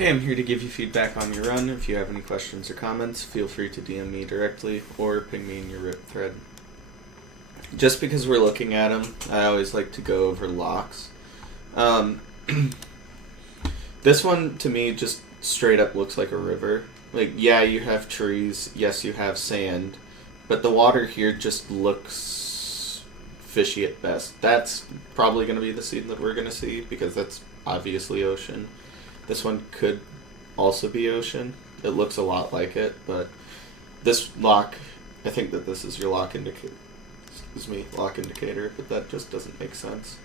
Hey, I'm here to give you feedback on your run. If you have any questions or comments, feel free to DM me directly or ping me in your RIP thread. Just because we're looking at them, I always like to go over locks. This one, to me, just straight up looks like a river. Like, yeah, you have trees, yes, you have sand, but the water here just looks fishy at best. That's probably going to be the scene that we're going to see, because that's obviously ocean. This one could also be ocean. It looks a lot like it, but this lock, I think that this is your lock indicator. Excuse me, lock indicator, but that just doesn't make sense.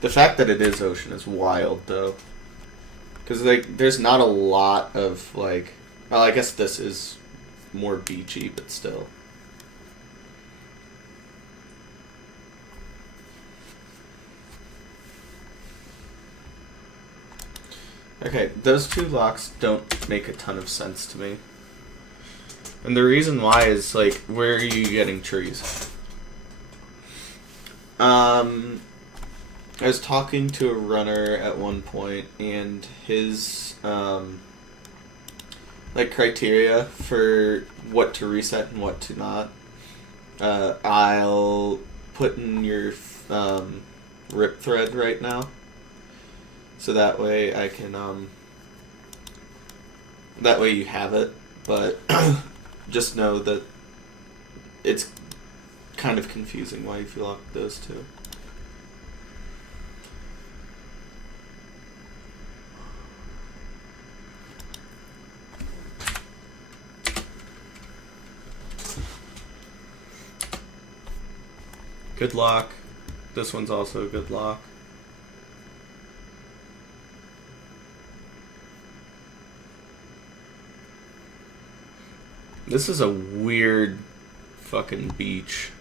The fact that it is ocean is wild, though. Because, like, there's not a lot of, like... Well, I guess this is more beachy, but still. Okay, those two locks don't make a ton of sense to me. And the reason why is, like, where are you getting trees? I was talking to a runner at one point, and his, like, criteria for what to reset and what to not, I'll put in your, RIP thread right now. So that way I can, that way you have it, but just know that it's kind of confusing why you locked those two. Good lock. This one's also a good lock. This is a weird fucking beach.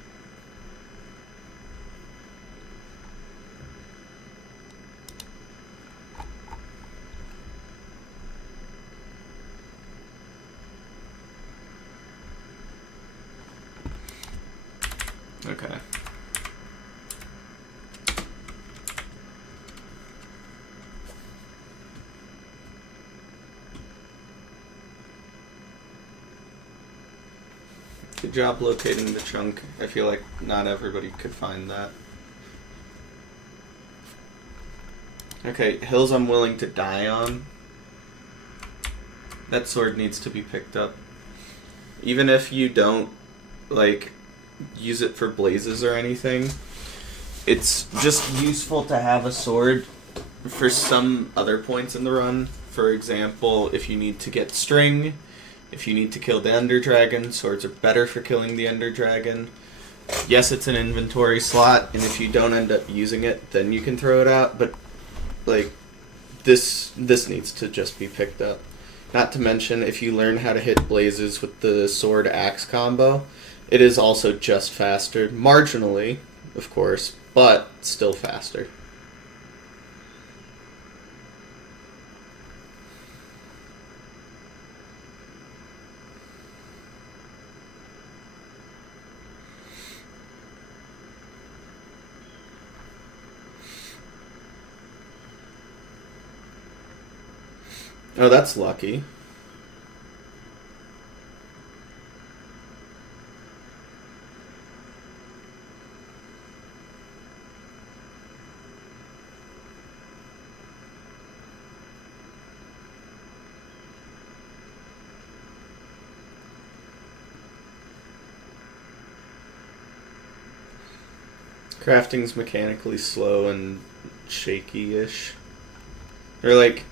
Okay. Good job locating the chunk. I feel like not everybody could find that. Okay, hills I'm willing to die on. That sword needs to be picked up. Even if you don't, like, use it for blazes or anything, it's just useful to have a sword for some other points in the run. For example, if you need to get string, if you need to kill the Ender Dragon, swords are better for killing the Ender Dragon. Yes, it's an inventory slot, and if you don't end up using it, then you can throw it out, but, like, this needs to just be picked up. Not to mention, if you learn how to hit blazes with the sword-axe combo, it is also just faster. Marginally, of course, but still faster. Oh, that's lucky. Crafting's mechanically slow and shaky-ish. Or, like,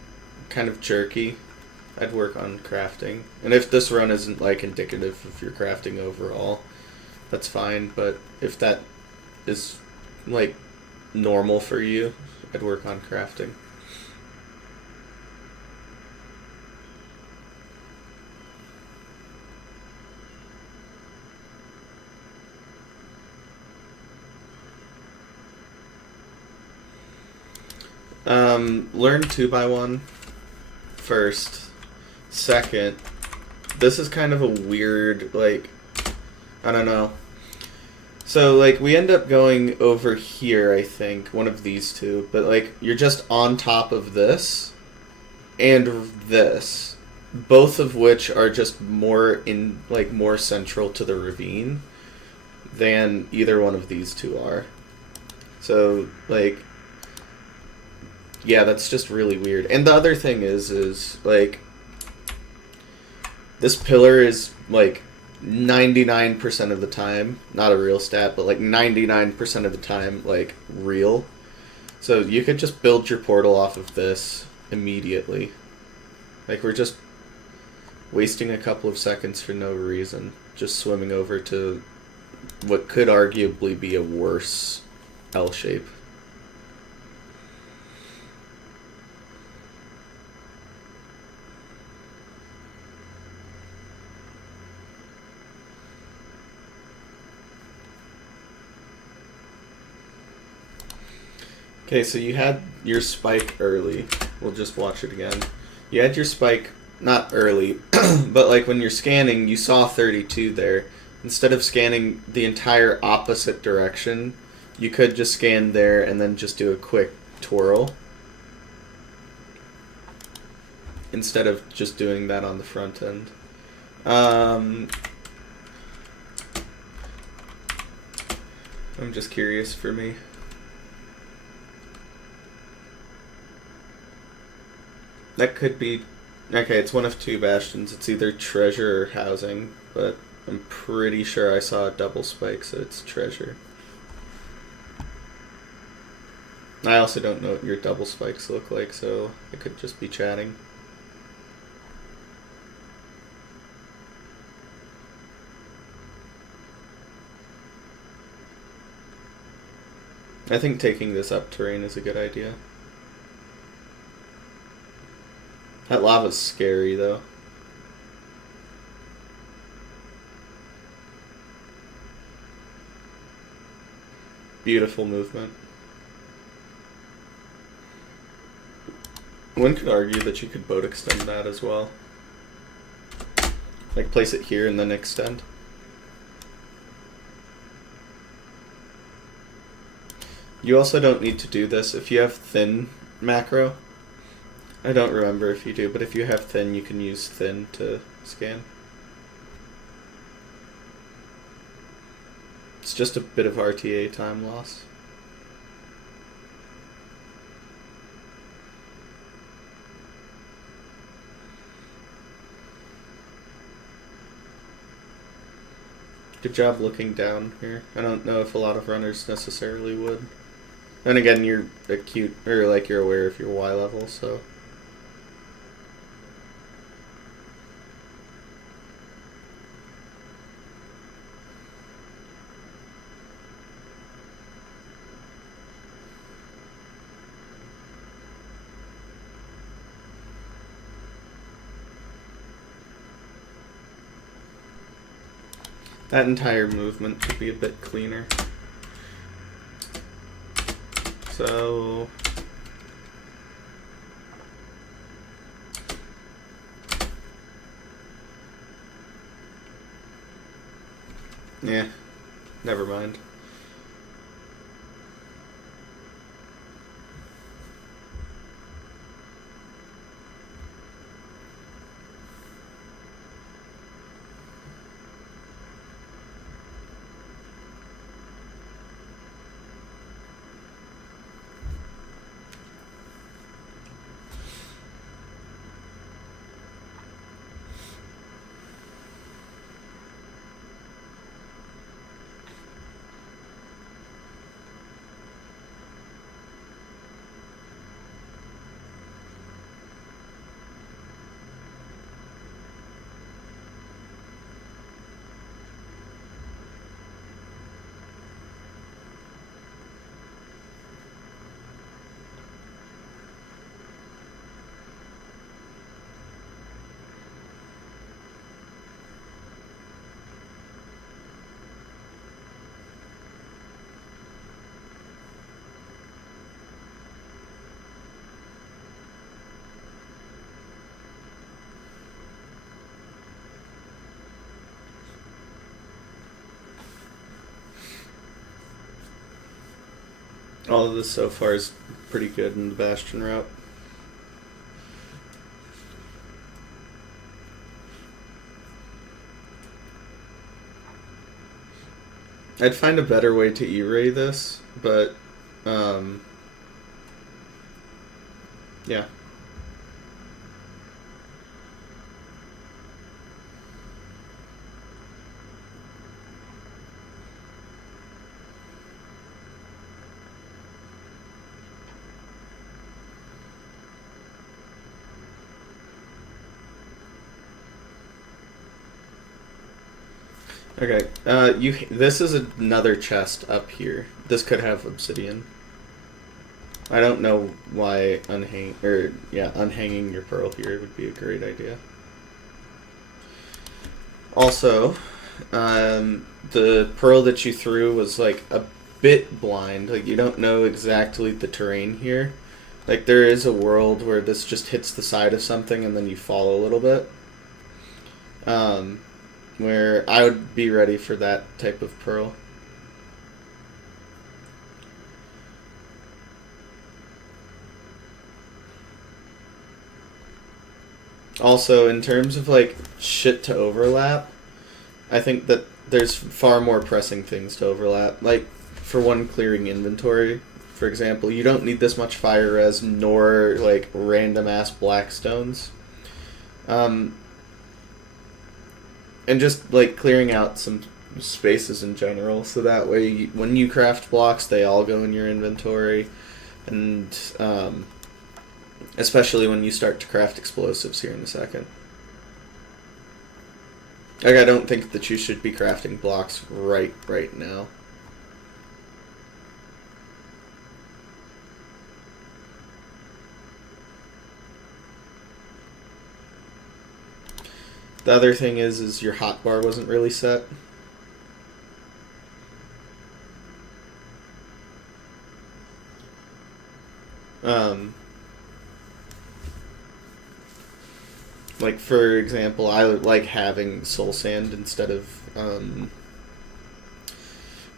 kind of jerky. I'd work on crafting. And if this run isn't, like, indicative of your crafting overall, that's fine. But if that is, like, normal for you, I'd work on crafting. Learn 2x1 first. Second, this is kind of a weird, like, I don't know. So, like, we end up going over here, I think, one of these two. But, like, you're just on top of this and this. Both of which are just more central to the ravine than either one of these two are. So, like, yeah, that's just really weird. And the other thing is, like, this pillar is, like, 99% of the time, not a real stat, but like 99% of the time, like, real. So you could just build your portal off of this immediately. Like, we're just wasting a couple of seconds for no reason, just swimming over to what could arguably be a worse L shape. Okay, so you had your spike early. We'll just watch it again. You had your spike, not early, but like when you're scanning, you saw 32 there. Instead of scanning the entire opposite direction, you could just scan there and then just do a quick twirl. Instead of just doing that on the front end. I'm just curious for me. That could be... Okay, it's one of two bastions. It's either treasure or housing, but I'm pretty sure I saw a double spike, so it's treasure. I also don't know what your double spikes look like, so I could just be chatting. I think taking this up terrain is a good idea. That lava's scary, though. Beautiful movement. One could argue that you could boat extend that as well. Like, place it here and then extend. You also don't need to do this if you have thin macro. I don't remember if you do, but if you have thin, you can use thin to scan. It's just a bit of RTA time loss. Good job looking down here. I don't know if a lot of runners necessarily would. And again, you're acute, or like you're aware of your Y level, so... That entire movement could be a bit cleaner. So... yeah, never mind. All of this so far is pretty good in the Bastion route. I'd find a better way to E-ray this, but yeah. Okay, this is another chest up here. This could have obsidian. I don't know why unhanging your pearl here would be a great idea. Also, the pearl that you threw was like a bit blind. Like you don't know exactly the terrain here. Like there is a world where this just hits the side of something and then you fall a little bit. Where I would be ready for that type of pearl. Also, in terms of like shit to overlap, I think that there's far more pressing things to overlap. Like, for one, clearing inventory. For example, you don't need this much fire res nor like random ass blackstones. And just like clearing out some spaces in general, so that way when you craft blocks, they all go in your inventory, and especially when you start to craft explosives here in a second. Like I don't think that you should be crafting blocks right now. The other thing is your hotbar wasn't really set. Like for example, I like having soul sand instead of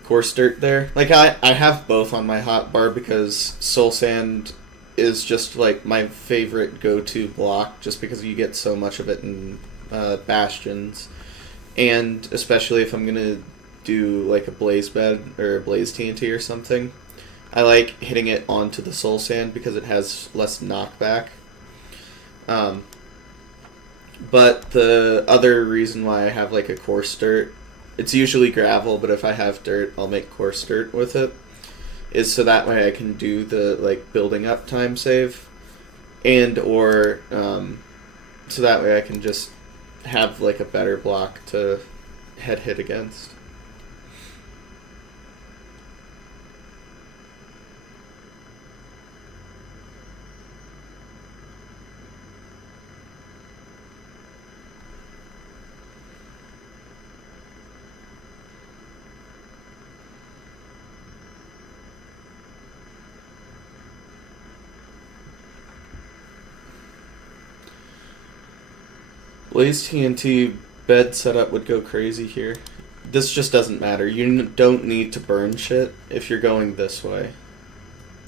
coarse dirt there. Like I have both on my hotbar because soul sand is just like my favorite go-to block, just because you get so much of it in bastions, and especially if I'm gonna do like a blaze bed or a blaze TNT or something, I like hitting it onto the soul sand because it has less knockback. But the other reason why I have like a coarse dirt, it's usually gravel, but if I have dirt, I'll make coarse dirt with it, is so that way I can do the like building up time save, and or so that way I can just have like a better block to hit against. Blaze TNT bed setup would go crazy here. This just doesn't matter. You don't need to burn shit if you're going this way.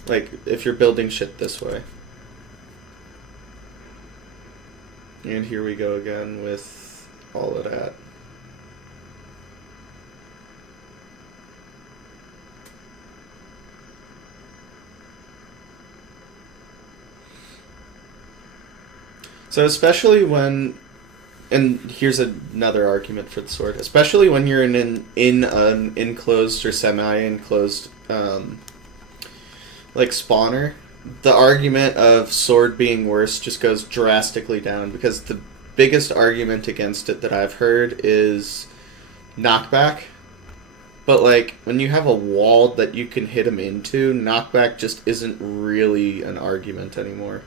Like, if you're building shit this way. And here we go again with all of that. So especially when, and here's another argument for the sword, especially when you're in an enclosed or semi-enclosed like spawner, the argument of sword being worse just goes drastically down, because the biggest argument against it that I've heard is knockback. But like when you have a wall that you can hit them into, knockback just isn't really an argument anymore.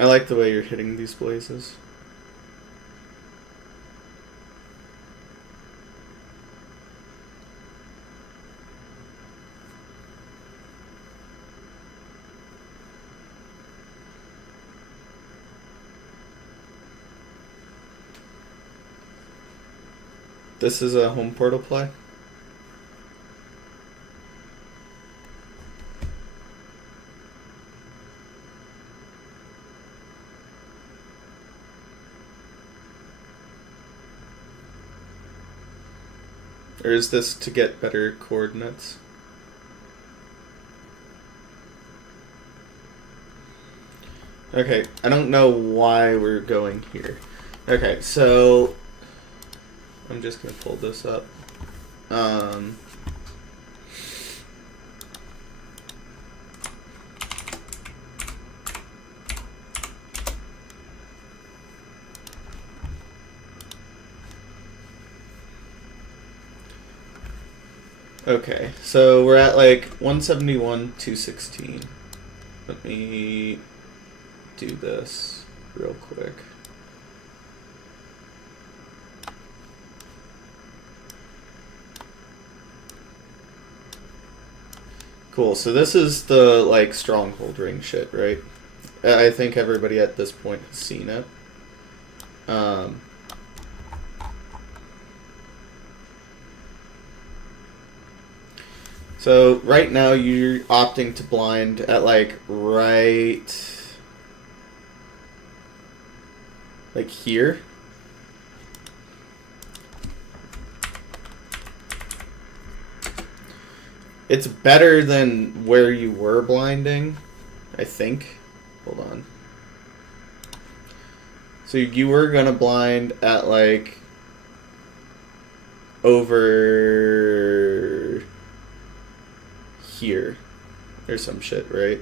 I like the way you're hitting these blazes. This is a home portal play. Or is this to get better coordinates? Okay, I don't know why we're going here. Okay, so I'm just gonna pull this up. Okay, so we're at like 171, 216. Let me do this real quick. Cool, so this is the like stronghold ring shit, right? I think everybody at this point has seen it. So right now you're opting to blind at like like here. It's better than where you were blinding, I think. Hold on. So you were gonna blind at like over here or some shit, right?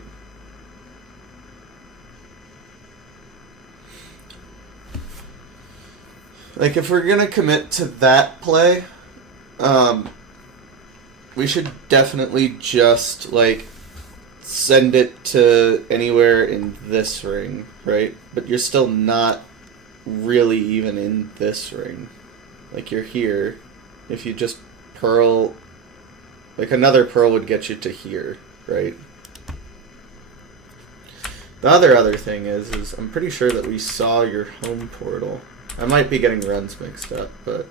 Like if we're gonna commit to that play, we should definitely just like send it to anywhere in this ring, right? But you're still not really even in this ring. Like you're here. If you just pearl, like another pearl would get you to here, right? The other thing is I'm pretty sure that we saw your home portal. I might be getting runs mixed up, but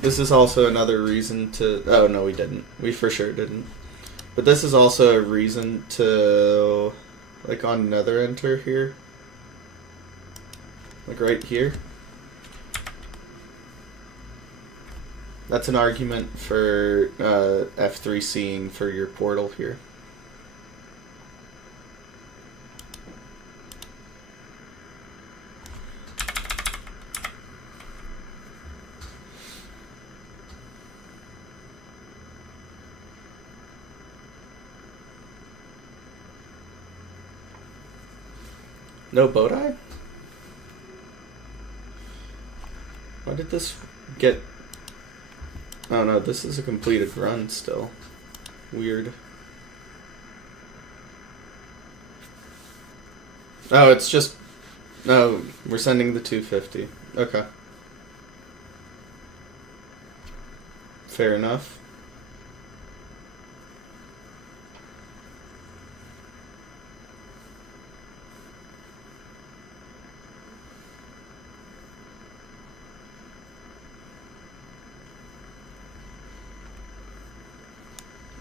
this is also another reason to... Oh, no, we didn't. We for sure didn't. But this is also a reason to... Like, on Nether Enter here. Like, right here. That's an argument for F3C'ing for your portal here. No bow tie? Why did this get... Oh no, this is a completed run still. Weird. Oh, it's just... No, we're sending the 250. Okay. Fair enough.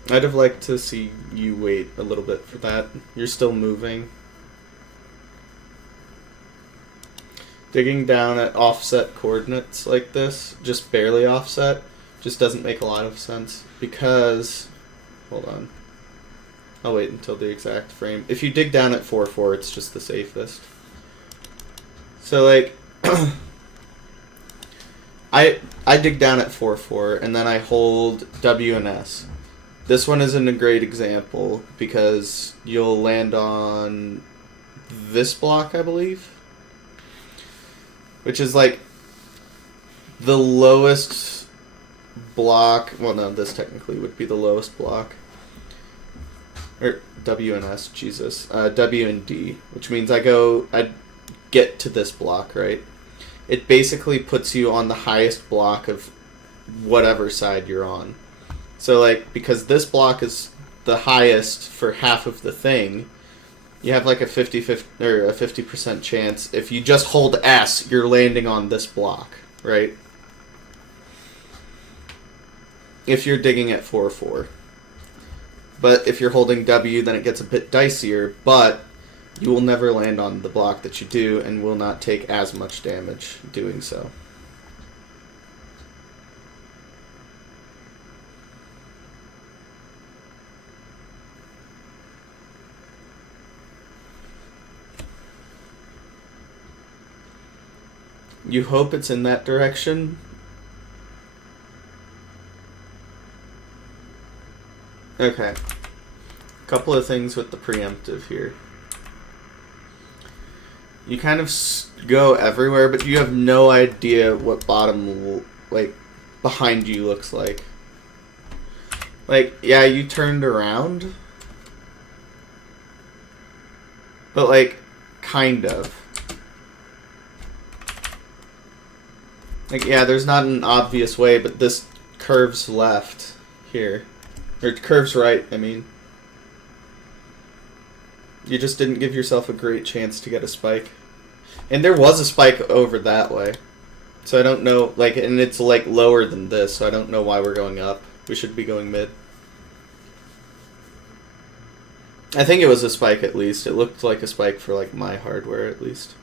I'd have liked to see you wait a little bit for that. You're still moving. Digging down at offset coordinates like this, just barely offset, just doesn't make a lot of sense because... Hold on. I'll wait until the exact frame. If you dig down at 4-4, it's just the safest. So, like... I dig down at 4-4, and then I hold W and S. This one isn't a great example because you'll land on this block, I believe, which is like the lowest block. Well, no, this technically would be the lowest block. Or W and S, Jesus. W and D, which means I get to this block, right? It basically puts you on the highest block of whatever side you're on. So, like, because this block is the highest for half of the thing, you have like a 50% chance. If you just hold S, you're landing on this block, right? If you're digging at 4-4. But if you're holding W, then it gets a bit dicier, but you will never land on the block that you do and will not take as much damage doing so. You hope it's in that direction. Okay. Couple of things with the preemptive here. You kind of go everywhere, but you have no idea what bottom, like, behind you looks like. Like, yeah, you turned around. But, like, kind of. Like, yeah, there's not an obvious way, but this curves left here. Or curves right, I mean. You just didn't give yourself a great chance to get a spike. And there was a spike over that way. So I don't know, like, and it's, like, lower than this, so I don't know why we're going up. We should be going mid. I think it was a spike at least. It looked like a spike for, like, my hardware at least.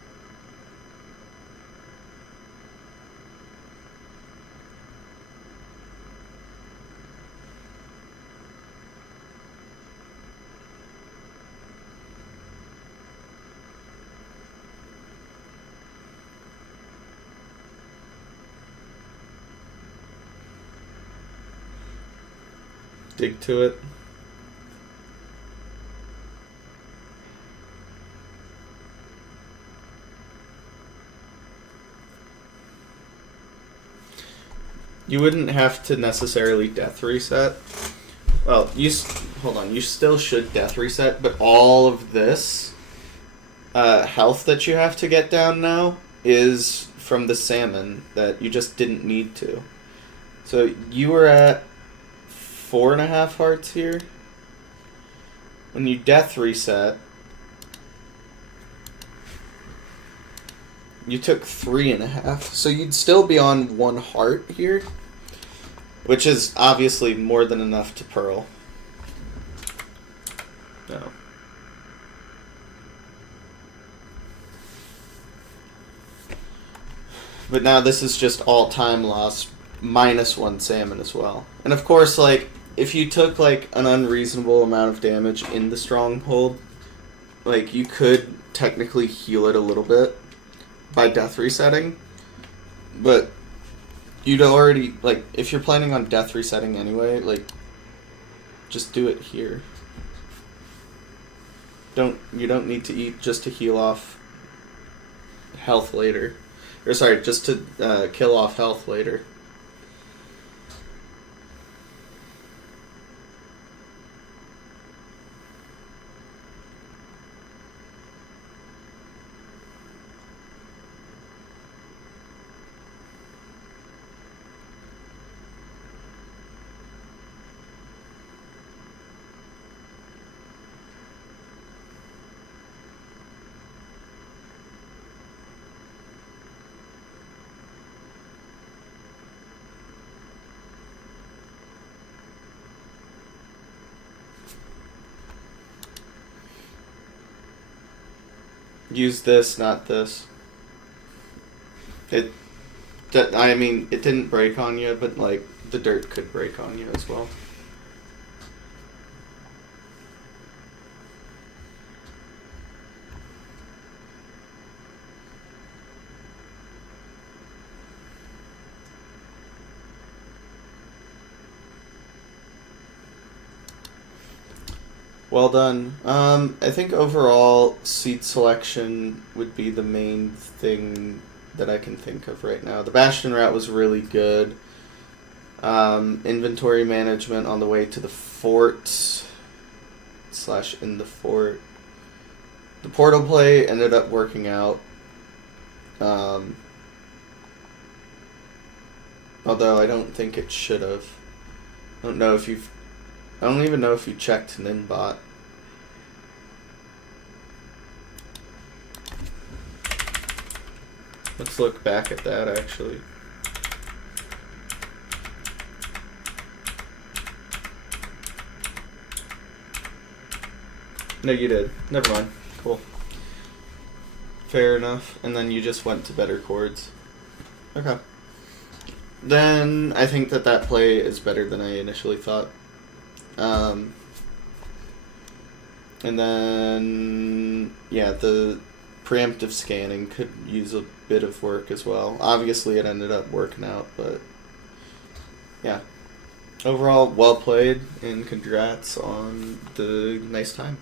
Dig to it. You wouldn't have to necessarily death reset. Well, hold on. You still should death reset, but all of this health that you have to get down now is from the salmon that you just didn't need to. So you were at 4.5 hearts here. When you death reset, you took 3.5, so you'd still be on 1 heart here, which is obviously more than enough to pearl. No. But now this is just all time loss minus 1 salmon as well. And of course, like, if you took, like, an unreasonable amount of damage in the stronghold, like, you could technically heal it a little bit by death resetting. But you'd already, like, if you're planning on death resetting anyway, like, just do it here. You don't need to eat just to heal off health later. Or sorry, just to kill off health later. Use this, not this. I mean, it didn't break on you, but, like, the dirt could break on you as well. Well done. I think overall seat selection would be the main thing that I can think of right now. The Bastion route was really good. Inventory management on the way to the fort / in the fort. The portal play ended up working out. Although I don't think it should have. I don't even know if you checked Ninbot. Let's look back at that actually. No, you did. Never mind. Cool. Fair enough. And then you just went to better chords. Okay. Then I think that play is better than I initially thought. And then, yeah, the preemptive scanning could use a bit of work as well. Obviously, it ended up working out, but yeah. Overall, well played, and congrats on the nice time.